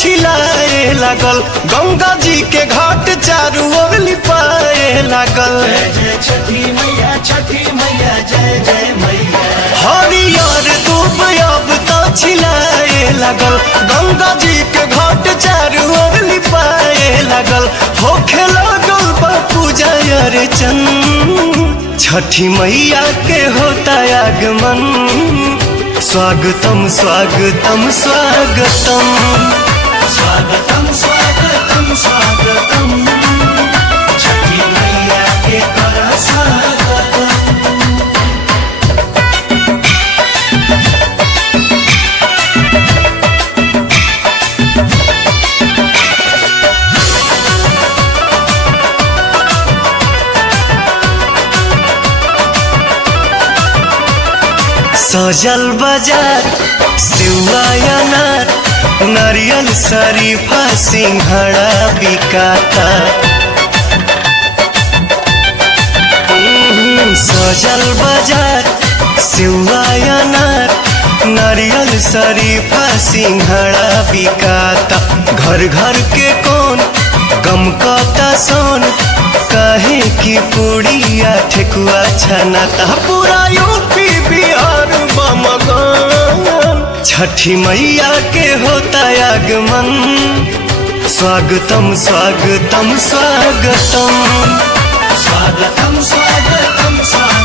छिलाए लागल, गंगा जी के घाट चारू ओर लिपाए लागल। जय जय छठी मैया, छठी मैया, जय जय मैया। हरियर दूब अब तो छिलाए लागल, गंगा जी के घाट चारू ओर लिपाए लागल। होखे लागल बा पूजा अर्चन, छठी मैया के होता आगमन। स्वागतम स्वागतम स्वागतम, स्वागतम स्वागतम स्वागतम, छठी मैया के कर स्वागतम। सजल बाजार सेवा अनार, नारियल शरीफा सिंघड़ा बिकाता। सजल बाजार सेवा अनार, नारियल शरीफा सिंघड़ा बिकाता। घर घर के कौन गमकता सोन, काहे की पूड़िया ठेकुआ छनाता। पूरा यूपी बिहार बमगन, छठी मैया के होता आगमन। स्वागतम स्वागतम स्वागतम, स्वागतम स्वागतम स्वागतम।